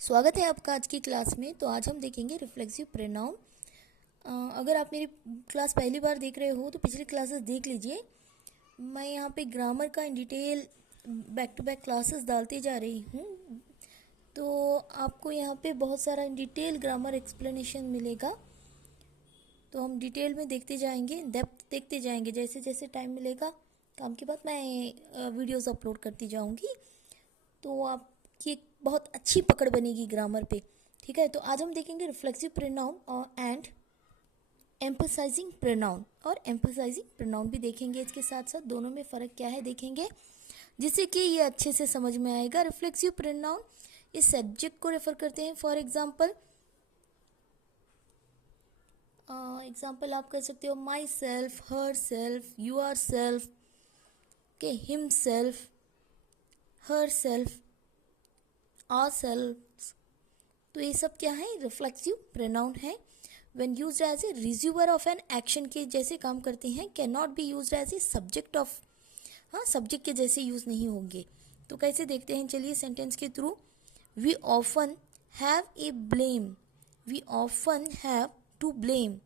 स्वागत है आपका आज की क्लास में। तो आज हम देखेंगे रिफ्लेक्सिव प्रोनाउन। अगर आप मेरी क्लास पहली बार देख रहे हो तो पिछली क्लासेस देख लीजिए। मैं यहाँ पे ग्रामर का in detail back to back classes डालते जा रही हूँ, तो आपको यहाँ पे बहुत सारा इन डिटेल ग्रामर एक्सप्लेनेशन मिलेगा। तो हम डिटेल में देखते जाएंगे, डेप्थ देखते जाएंगे। जैसे जैसे टाइम मिलेगा काम के बाद मैं वीडियोस अपलोड करती जाऊँगी, तो आपकी एक बहुत अच्छी पकड़ बनेगी ग्रामर पे। ठीक है, तो आज हम देखेंगे reflexive pronoun and emphasising pronoun, और एम्फसाइजिंग प्रोनाउन भी देखेंगे। इसके साथ साथ दोनों में फ़र्क क्या है देखेंगे, जिससे कि ये अच्छे से समझ में आएगा। रिफ्लेक्सिव प्रोनाउन इस सब्जेक्ट को रेफर करते हैं। फॉर एग्जाम्पल आप कर सकते हो myself, herself, yourself, के himself, herself, ourselves। तो ये सब क्या है, रिफ्लेक्सिव प्रोनाउन है। When used as a receiver of an action के जैसे काम करते हैं। Can not be used as a subject of, subject के जैसे यूज नहीं होंगे। तो कैसे देखते हैं, चलिए सेंटेंस के थ्रू। We often have a blame, we often have to blame.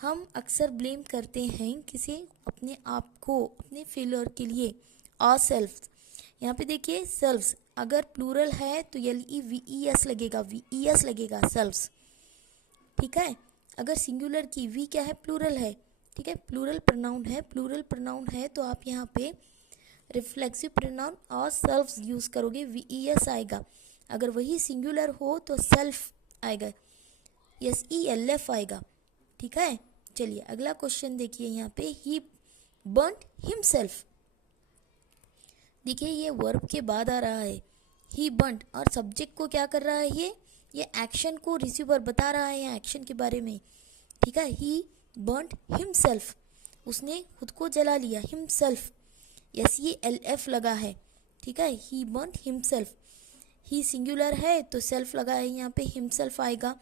हम अक्सर ब्लेम करते हैं किसी, अपने आप को, अपने फेलियर के लिए। ourselves, यहाँ पे देखिए सेल्व्स, अगर प्लूरल है तो LEVES लगेगा, VES लगेगा, सेल्व्स। ठीक है, अगर सिंगुलर की वी क्या है, प्लूरल है। ठीक है, प्लूरल प्रोनाउन है, प्लूरल प्रोनाउन है तो आप यहाँ पे रिफ्लेक्सिव प्रोनाउन और सेल्व्स यूज करोगे, VES आएगा। अगर वही सिंगुलर हो तो सेल्फ आएगा, SELF आएगा। ठीक है, चलिए अगला क्वेश्चन देखिए। यहाँ पे ही बर्न्ड हिमसेल्फ, देखिए ये वर्ब के बाद आ रहा है ही बर्न्ड, और सब्जेक्ट को क्या कर रहा है, ये एक्शन को रिसीवर बता रहा है यहाँ एक्शन के बारे में। ठीक है, ही बर्न्ड हिमसेल्फ, उसने खुद को जला लिया। हिमसेल्फ, SELF लगा है। ठीक है, he burned himself, he singular है तो सेल्फ लगा है, यहाँ पे हिमसेल्फ आएगा।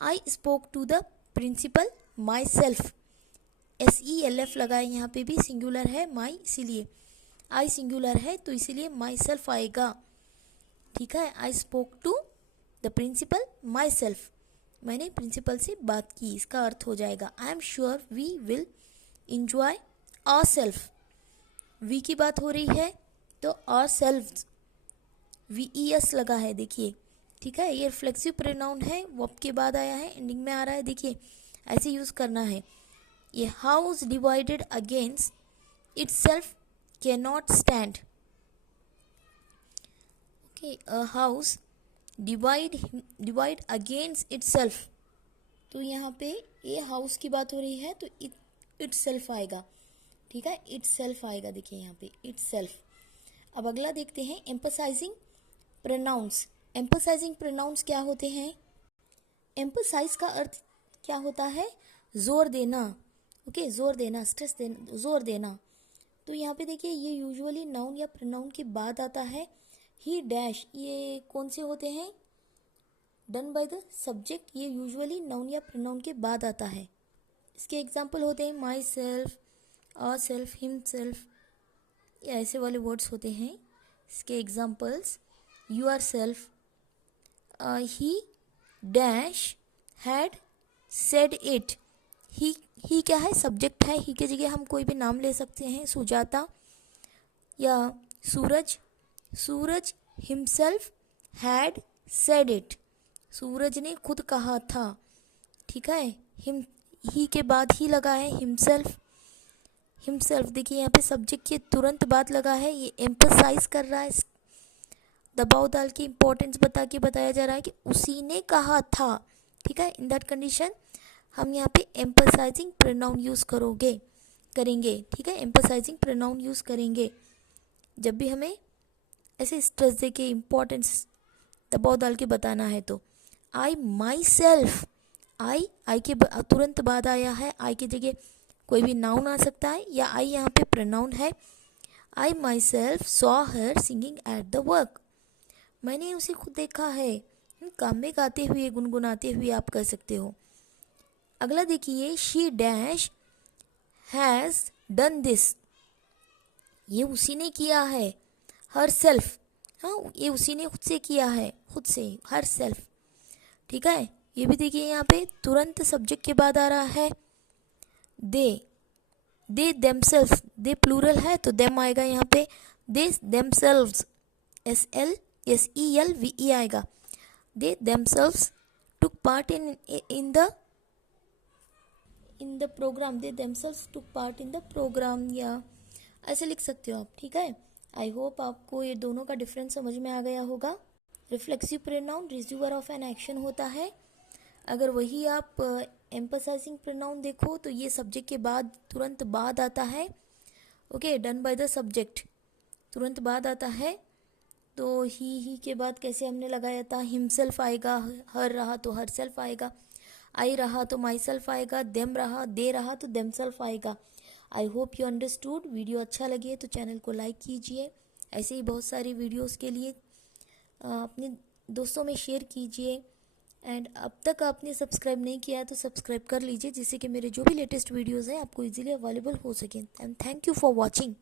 I spoke to the principal myself, SELF लगा है, यहाँ पे भी सिंगुलर है माई, इसीलिए आई सिंगुलर है तो इसीलिए माई सेल्फ आएगा। ठीक है, I spoke to the principal myself, मैंने प्रिंसिपल से बात की, इसका अर्थ हो जाएगा I am sure we will enjoy ourself. We की बात हो रही है तो आवर सेल्फ, VES लगा है, देखिए। ठीक है, ये रिफ्लेक्सिव प्रोनाउन है, वर्ब के बाद आया है, एंडिंग में आ रहा है, देखिए ऐसे यूज करना है। ये house divided against itself cannot stand। okay, a house divide against itself, तो यहाँ पे ये हाउस की बात हो रही है तो itself आएगा। ठीक है, itself आएगा, देखिए यहाँ पे itself। अब अगला देखते हैं एम्फसाइजिंग प्रोनाउंस। एम्फसाइजिंग प्रोनाउंस क्या होते हैं, एम्फसाइज का अर्थ क्या होता है, जोर देना। ओके, जोर देना, स्ट्रेस देना, जोर देना। तो यहाँ पे देखिए ये यूजुअली नाउन या प्रोनाउन के बाद आता है। ही डैश, ये कौन से होते हैं, डन बाय द सब्जेक्ट, ये यूजुअली नाउन या प्रोनाउन के बाद आता है। इसके एग्जांपल होते हैं myself, ourself, himself, या ऐसे वाले वर्ड्स होते हैं। इसके examples yourself, he dash had said it. He क्या है, सब्जेक्ट है, ही की जगह हम कोई भी नाम ले सकते हैं, सुजाता या सूरज। सूरज हिमसेल्फ हैड सेड इट, सूरज ने खुद कहा था। ठीक है, ही के बाद ही लगा है, हिमसेल्फ। हिमसेल्फ देखिए यहाँ पे सब्जेक्ट के तुरंत बाद लगा है, ये एम्फसाइज कर रहा है, दबाव डाल के इम्पोर्टेंस बता के बताया जा रहा है कि उसी ने कहा था। ठीक है, इन दैट कंडीशन हम यहाँ पे एम्फसाइजिंग प्रोनाउन यूज़ करेंगे। ठीक है, एम्फसाइजिंग प्रोनाउन यूज़ करेंगे जब भी हमें ऐसे स्ट्रेस दे के इम्पोर्टेंस दबाव डाल के बताना है। तो आई माई सेल्फ, आई के तुरंत बाद आया है, आई की जगह कोई भी नाउन आ सकता है या आई यहाँ पे प्रोनाउन है। I myself saw her singing at the work, मैंने उसे खुद देखा है काम में गाते हुए, गुनगुनाते हुए, आप कर सकते हो। अगला देखिए, she dash has done this, ये उसी ने किया है। हर सेल्फ, हाँ ये उसी ने खुद से किया है, खुद से, हर सेल्फ, ठीक है। ये भी देखिए यहाँ पे तुरंत सब्जेक्ट के बाद आ रहा है दे देमसेल्व्स, दे प्लूरल है तो देम आएगा यहाँ पे, दे देमसेल्व्स, SELVE आएगा। They themselves took part in the program, they themselves took part in the program, या ऐसे लिख सकते हो आप, ठीक है। आई होप आपको ये दोनों का डिफरेंस समझ में आ गया होगा। Reflexive pronoun receiver of an action होता है। अगर वही आप एम्फसाइजिंग प्रोनाउन देखो तो ये सब्जेक्ट के बाद तुरंत बाद आता है, okay, done by the subject, तुरंत बाद आता है। तो ही के बाद कैसे हमने लगाया था, हिमसेल्फ आएगा, हर रहा तो हर सेल्फ आएगा, आई रहा तो माई सेल्फ आएगा, देम रहा, दे रहा तो देम सेल्फ आएगा। I hope you understood. Video अच्छा लगे तो चैनल को लाइक कीजिए, ऐसे ही बहुत सारी वीडियोस के लिए अपने दोस्तों में शेयर कीजिए। एंड अब तक आपने सब्सक्राइब नहीं किया है तो सब्सक्राइब कर लीजिए, जिससे कि मेरे जो भी लेटेस्ट वीडियोस हैं आपको इजीली अवेलेबल हो सकें। And thank you for watching.